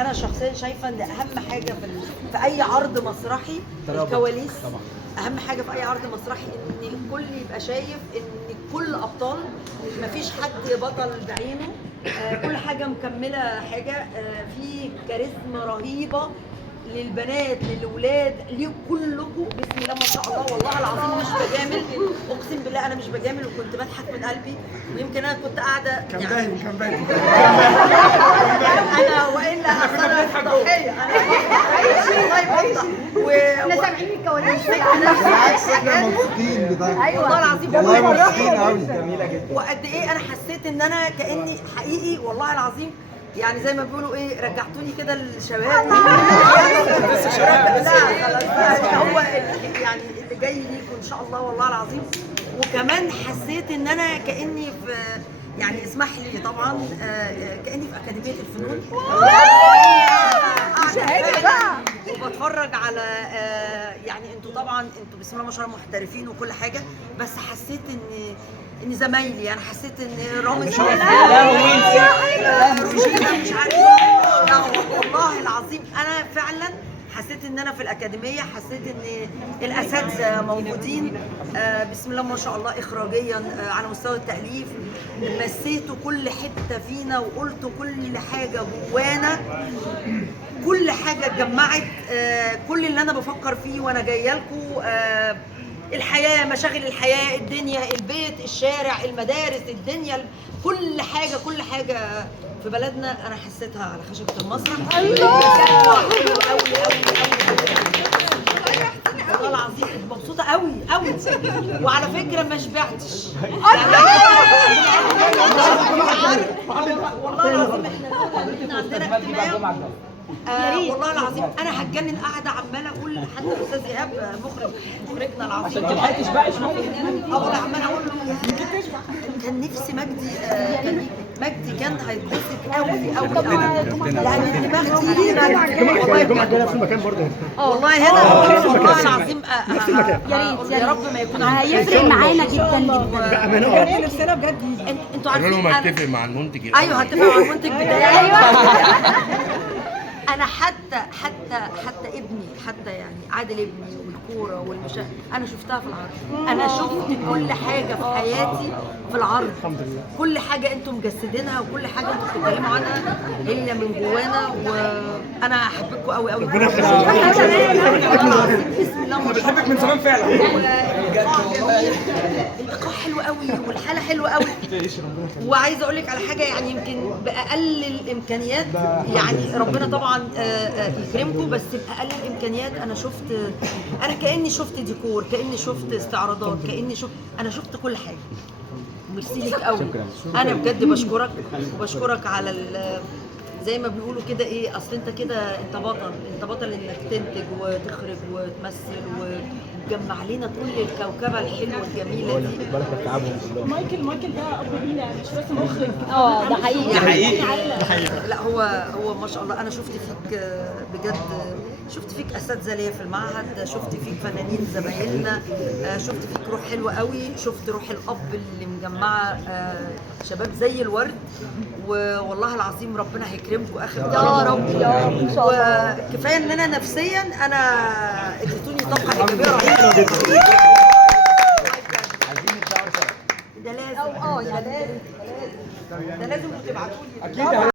انا شخصيا شايفه ان اهم حاجه في اي عرض مسرحي الكواليس طبعا. اهم حاجه في اي عرض مسرحي ان الكل يبقى شايف ان كل ابطال، مفيش حد بطل بعينه. كل حاجه مكمله حاجه. في كاريزما رهيبه للبنات للولاد كلكم بسم الله ما شاء الله. والله العظيم مش بجامل، اقسم بالله انا مش بجامل وكنت بضحك من قلبي. ويمكن انا كنت قاعده كان باين انا والا انا ضحيه احنا سامعين الكواليس بالعكس احنا مبسوطين بده. ايوه والله العظيم والله مبسوطين قوي. جميله جدا. وقد ايه انا حسيت ان انا كاني حقيقي والله العظيم، يعني زي ما بيقولوا ايه، رجعتوني كده للشباب. بس لا خلاص بقى هو يعني اللي جاي ليكم ان شاء الله والله العظيم. وكمان حسيت ان انا كاني في، يعني اسمح لي طبعا، كاني في اكاديميه الفنون. وبتفرج على يعني انتوا طبعا انتوا بسم الله ما شاء الله محترفين وكل حاجه، بس حسيت ان زمايلي، يعني حسيت ان رامز مش عارف والله العظيم انا فعلا حسيت ان انا في الاكاديميه. حسيت ان الاساتذه موجودين بسم الله ما شاء الله اخراجيا على مستوى التاليف. مسيتوا كل حته فينا وقلتوا كل حاجه جوانا، كل حاجه اتجمعت. كل اللي انا بفكر فيه وانا جايه لكم، الحياه، مشاغل الحياه، الدنيا، البيت، الشارع، المدارس، الدنيا، كل حاجه كل حاجه في بلدنا انا حسيتها على خشبه المسرح. والله العظيم مبسوطه قوي قوي. وعلى فكره ما شبعتش والله العظيم. احنا عندنا اجتماع والله العظيم انا هتجنن قاعده عماله اقول حتى الاستاذ ايهاب مخرجنا العظيم عشان تلحقي تشبعي شويه. والله عماله اقول له كان نفسي مجدي كان هيتبسط قوي قوي قوي، لان مجدي والله في المكان برضه والله هنا والله العظيم يا ريت يا رب ما يكون هيفرق معانا جدا جدا. نفسنا بجد. انتوا قالوا عارفين لهم هتفق مع المنتج. ايوه هتفق مع المنتج بتاعي. انا حتى ابني، حتى يعني عادل ابني والكوره والمشاهد انا شفتها في العرض. انا شفت كل حاجه في حياتي في العرض. كل حاجه انتم مجسدينها وكل حاجه انتم بتتكلموا عنها هي من جوانا. وانا احبكم قوي قوي. ربنا يخليك. بسم الله ما شاء الله. بحبك من زمان فعلا. اللقاء حلو قوي والحاله حلوه قوي. وعايزه اقول لك على حاجه، يعني يمكن باقل الامكانيات، يعني ربنا طبعا يكرمكم، بس باقل الامكانيات انا كاني شفت ديكور، كاني شفت استعراضات، انا شفت كل حاجه. ميرسي ليك قوي. انا بجد بشكرك وبشكرك على زي ما بيقولوا كده ايه، اصل انت كده انت بطل انك تنتج وتخرج وتمثل وتجمع لنا كل الكوكبه الحلوه الجميله دي. مايكل ده اب لينا، مش بس مخرج. ده حقيقي. لا هو ما شاء الله. انا شفت فيك بجد، شفت فيك اساتذه ليا في المعهد، شفت فيك فنانين زمايلنا، شفت فيك روح حلوه قوي، شفت روح الاب اللي مجمعه شباب زي الورد. والله العظيم ربنا هيكرمكم اخر يا رب يا رب ان شاء الله. وكفايه ان انا نفسيا اديتوني طاقه ايجابيه رهيبه. ده لازم ده لازم تبعتوا لي.